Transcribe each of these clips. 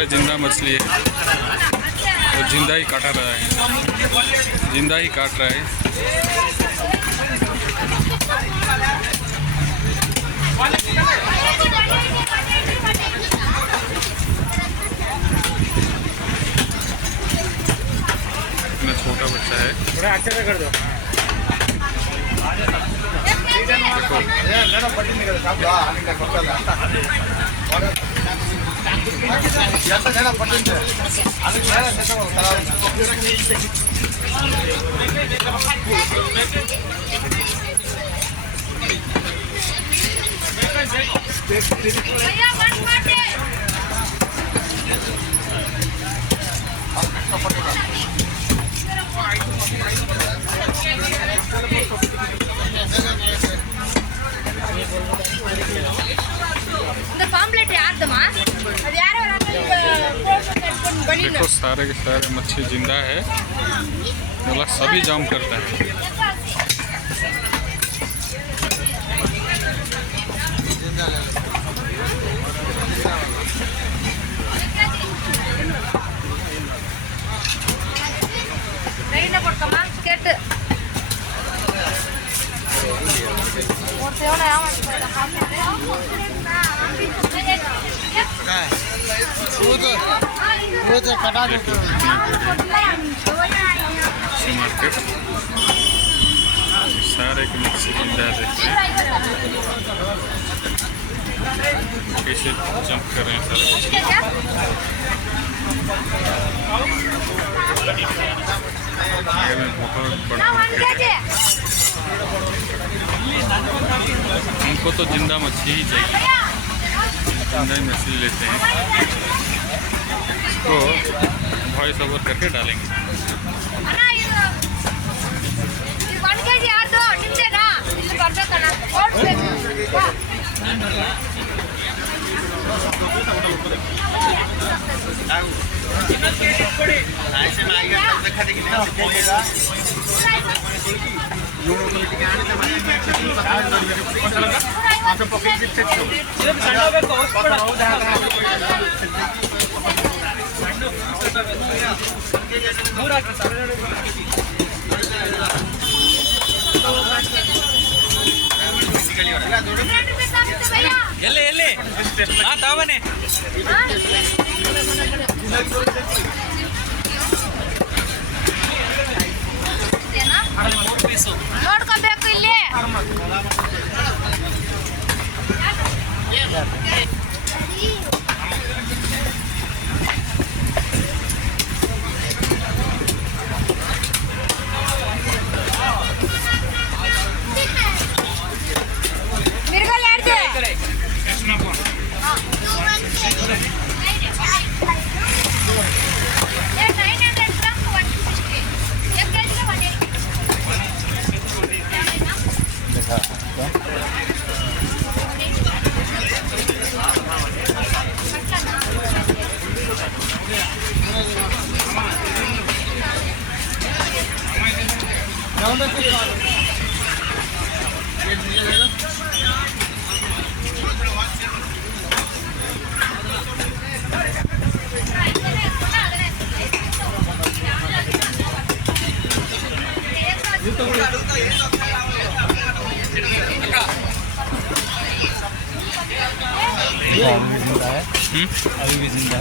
सारे जिंदा मछली है, तो जिंदा ही काटा रहा है, जिंदा ही काट रहा है। इतना छोटा बच्चा है, थोड़ा अच्छे से कर दो। देखो सारे के सारे मच्छी जिंदा है, मतलब सभी जाम करता है। मार्केट सारे की मच्छी जिंदा है, देखते हैं कैसे जंप कर रहे हैं सारे मछली। बहुत बड़ा मार्केट है, हमको तो जिंदा मछली ही चाहिए, जिंदा ही मछली लेते हैं, इसको वॉइस ओवर करके डालेंगे। ತಾವನೆ ನೋಡ್ಕೋಬೇಕು ಇಲ್ಲಿ अभी भी जिंदा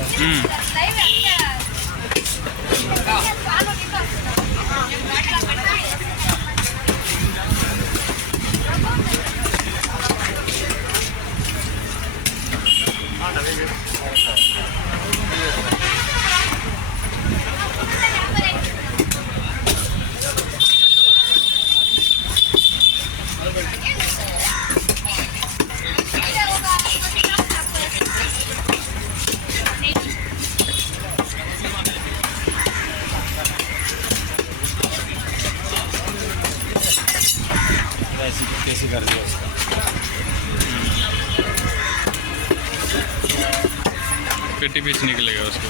कैसे कर दिया उसका पेटी पीस निकलेगा उसके